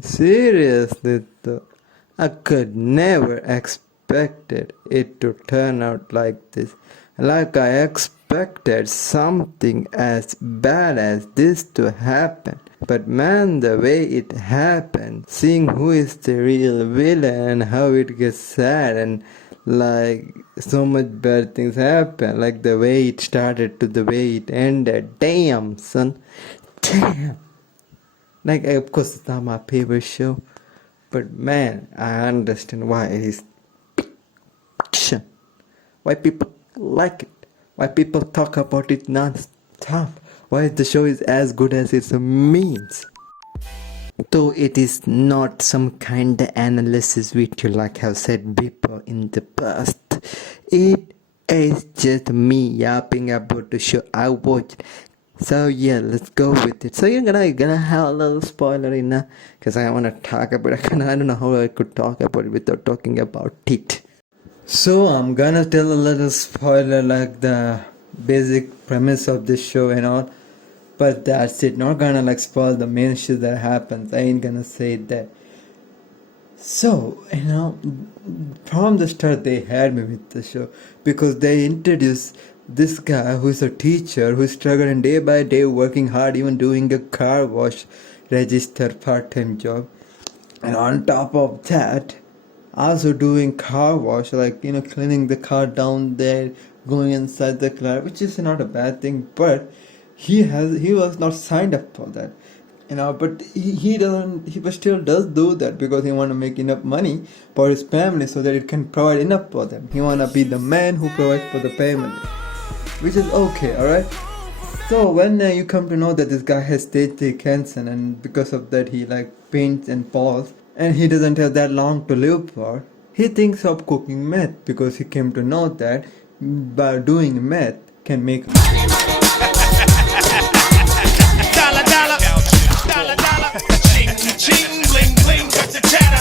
Seriously though, I could never expected it to turn out like this. Like I expected something as bad as this to happen. But man, the way it happened, seeing who is the real villain and how it gets sad and like so much bad things happen, like the way it started to the way it ended. Damn, son. Damn. Like, of course, it's not my favorite show, but man, I understand why it is fiction. Why people like it. Why people talk about it non-stop. Why the show is as good as it means. Though it is not some kind of analysis video like have said before in the past. It is just me yapping about the show I watched. So yeah, let's go with it. So you're gonna have a little spoiler in there, cause I wanna talk about it. I don't know how I could talk about it without talking about it. So I'm gonna tell a little spoiler like the basic premise of this show and all. But that's it. Not gonna like spoil the main shit that happens. I ain't gonna say that. So, from the start they had me with the show because they introduced this guy who's a teacher who's struggling day by day, working hard, even doing a car wash register part-time job. And on top of that, also doing car wash, like, cleaning the car down there, going inside the car, which is not a bad thing, but he was not signed up for that, but he doesn't, he but still does do that because he want to make enough money for his family so that it can provide enough for them. He want to be the man who provides for the family, which is okay. All right. So when you come to know that this guy has stage 3 cancer, and because of that he like paints and falls, and he doesn't have that long to live for, he thinks of cooking meth because he came to know that by doing meth can make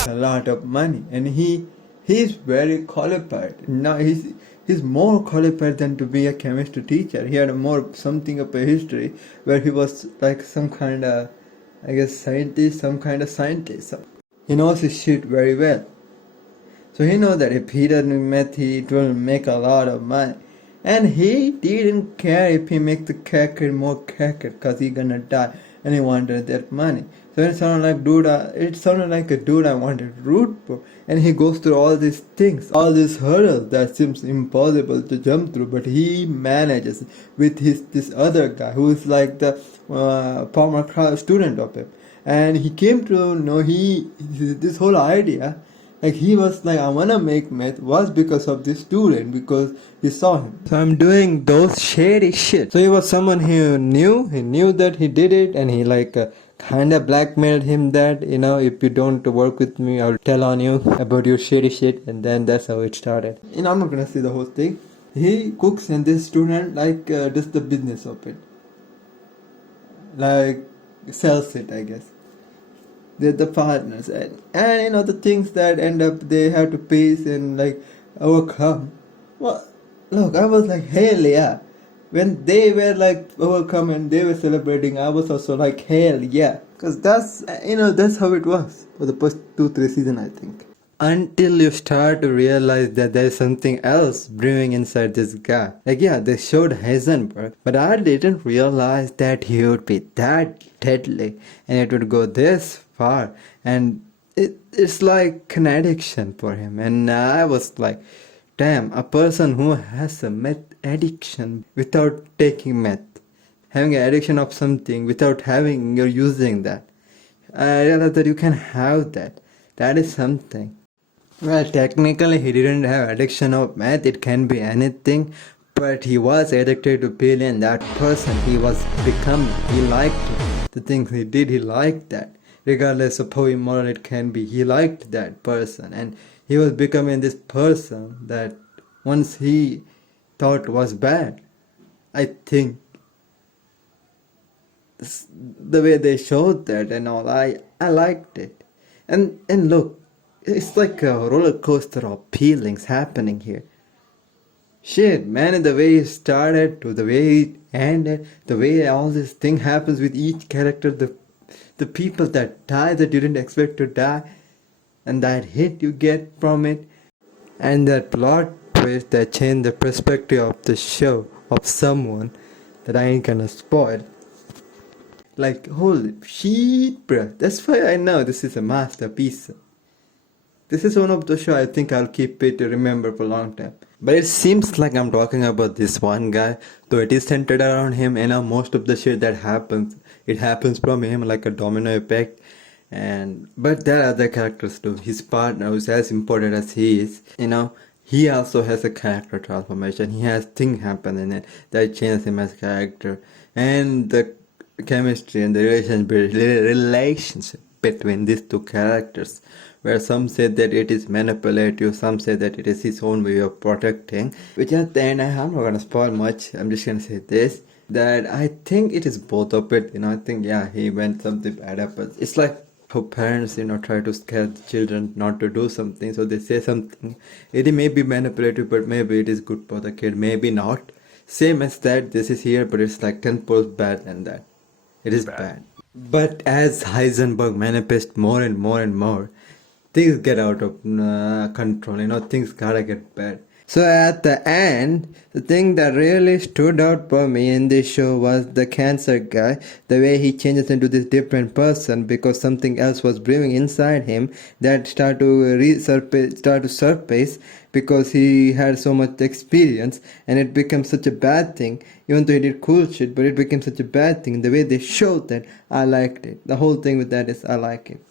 a lot of money, and he's very qualified. Now he's more qualified than to be a chemistry teacher. He had more something of a history where he was like some kind of, I guess, scientist, some kind of scientist. He knows his shit very well. So he knows that if he doesn't meth, it will make a lot of money. And he didn't care if he make the character more character, cause he gonna die, and he wanted that money. So it sounded like a dude I wanted to root for. And he goes through all these things, all these hurdles that seems impossible to jump through, but he manages with this other guy who is like the former student of him. And he came to know this whole idea, like he was like, I wanna make meth, was because of this student, because he saw him. So I'm doing those shady shit. So he was someone he knew that he did it, and he like kinda blackmailed him that, if you don't work with me, I'll tell on you about your shady shit, and then that's how it started. I'm not gonna say the whole thing. He cooks, and this student like does the business of it. Like sells it, I guess. They're the partners, and the things that end up they have to face and like overcome. Well, look, I was like, hell yeah. When they were like overcome and they were celebrating, I was also like, hell yeah. Because that's how it was for the first 2-3 seasons, I think. Until you start to realize that there's something else brewing inside this guy. Like, yeah, they showed Heisenberg, but I didn't realize that he would be that deadly and it would go this far. And it's like an addiction for him. And I was like, damn, a person who has a meth addiction without taking meth, having an addiction of something without you're using that. I realized that you can have that. That is something. Well, technically he didn't have addiction of meth, it can be anything, but he was addicted to pill, and that person he was becoming, he liked it. The things he did, he liked that. Regardless of how immoral it can be, he liked that person, and he was becoming this person that once he thought was bad. I think the way they showed that and all, I liked it. And look, it's like a roller coaster of feelings happening here. Shit, man, the way it started to the way it ended, the way all this thing happens with each character, the the people that die that you didn't expect to die, and that hit you get from it, and that plot twist that changed the perspective of the show of someone that I ain't gonna spoil. Like, holy shit, bruh. That's why I know this is a masterpiece. This is one of the show I think I'll keep it to remember for a long time. But it seems like I'm talking about this one guy, though it is centered around him, and most of the shit that happens, it happens from him like a domino effect. But there are other characters too. His partner, who's as important as he is, he also has a character transformation. He has things happen in it that change him as character, and the chemistry and the relationship between these two characters, where some say that it is manipulative, some say that it is his own way of protecting, which at the end, I'm not gonna spoil much, I'm just gonna say this, that I think it is both of it. I think, yeah, he went something bad happens. It's like how parents, try to scare the children not to do something, so they say something. It may be manipulative, but maybe it is good for the kid, maybe not. Same as that, this is here, but it's like 10 times bad than that. It is bad. But as Heisenberg manifests more and more and more, things get out of control. Things gotta get bad. So at the end, the thing that really stood out for me in this show was the cancer guy, the way he changes into this different person because something else was brewing inside him that started to surface because he had so much experience, and it became such a bad thing. Even though he did cool shit, but it became such a bad thing. The way they showed that, I liked it. The whole thing with that is I like it.